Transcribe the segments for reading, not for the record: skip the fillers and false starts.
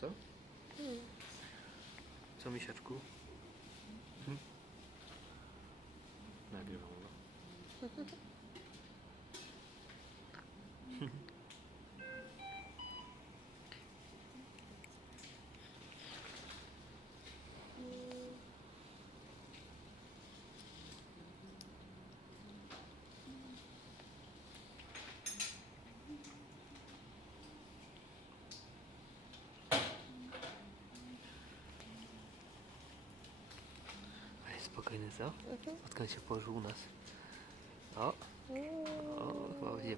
Co? Co, misiaczku? Nagrywam go. Ale spokojny, co? Odkąd się położył u nas? O! O, chyba będzie.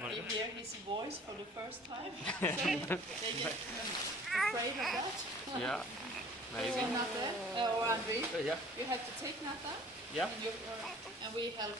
They hear his voice for the first time, so they get afraid of that. Yeah, maybe. So Natte, or Andri, Yeah. you have to take Natta, Yeah. and we help.